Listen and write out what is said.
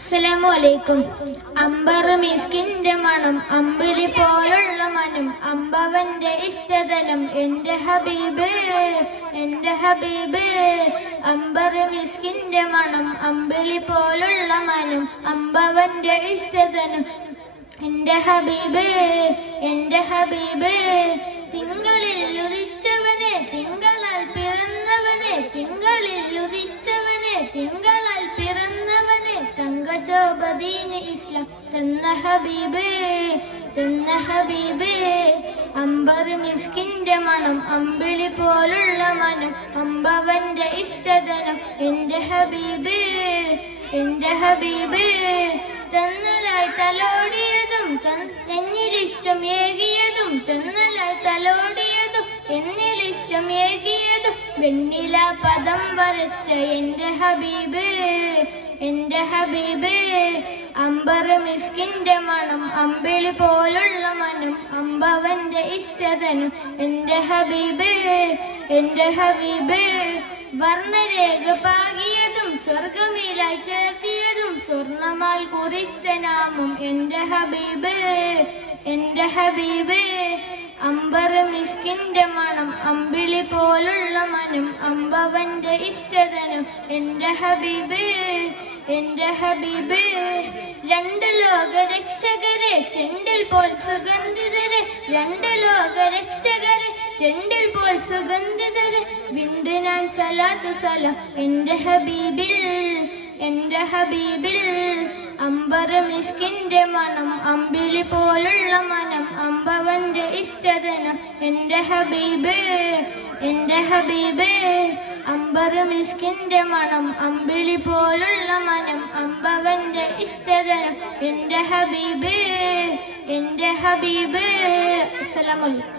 അസ്സലാമലൈക്കും. അമ്പർ മിസ്കിന്റെ മണം അമ്പിളി പോലുള്ള മനം അമ്പവന്റെ ഇഷ്ടതനം എന്റെ ഹബീബ് എന്റെ ഹബീബ്. അമ്പർ മിസ്കിന്റെ മണം അമ്പിളി പോലുള്ള മനം അമ്പവന്റെ ഇഷ്ടതനം എന്റെ ഹബീബ് എന്റെ ഹബീബ്. തിങ്കളിൽ ഉദിച്ചവനെ തിങ്കളാൽ പിറന്നവനെ തിങ്കളിൽ ഉദിച്ചവനെ പിറന്നവനെ തങ്കശോഭദീന് إسلام തന്ന ഹബീബേ തന്ന ഹബീബേ അമ്പർ മിസ്കിന്റെ മണം അമ്പിളി പോലുള്ള മനം അമ്പവന്റെ ഇഷ്ടതനം എന്റെ ഹബീബ് എന്റെ ഹബീബ് തന്നലായി തലോടിയതും എന്നിലിഷ്ടം ഏകിയതും തന്നലായി തലോടിയതും എന്നിലിഷ്ടം ഏകിയതും. വെണ്ണില പദം വരച്ച എന്റെ ഹബീബ് എന്റെ ഹബീബേ അമ്പർ മിസ്കിന്റെ മണം അമ്പിളി പോലുള്ള മനം അമ്പവന്റെ ഇഷ്ടതനും എന്റെ ഹബീബേ എന്റെ ഹബീബേ വർണരേഖ പാകിയതും സ്വർഗമിലായി ചേർത്തിയതും സ്വർണമാൽ കുറിച്ച നാമം എന്റെ ഹബീബേ എന്റെ ഹബീബ്. അമ്പർ മിസ്കിന്റെ മണം അമ്പിളി പോലുള്ള മനം അമ്പവന്റെ ഇഷ്ടതനം എന്റെ ഹബീബ് എന്റെ ഹബീബ് രണ്ട് ലോക രക്ഷകരെ ചെണ്ടിൽ പോൽ സുഗന്ധിതരെ രണ്ട് ലോക രക്ഷകരെ ചെണ്ടിൽ പോൽ സുഗന്ധിതരെ. വിണ്ടു ഞാൻ സലാത്ത് സലാം എന്റെ ഹബീബിൽ എന്റെ ഹബീബിൽ അമ്പർ മിസ്കിന്റെ മണം അമ്പിളി പോലുള്ള മനം അമ്പവന്റെ ഇഷ്ടതനം എന്റെ ഹബീബ് എന്റെ ഹബീബ് അമ്പർ മിസ്കിന്റെ മണം അമ്പിളി പോലുള്ള മനം അമ്പവന്റെ ഇഷ്ടതനം എന്റെ ഹബീബ് എന്റെ ഹബീബ് അസ്സലാമു അലൈക്കും.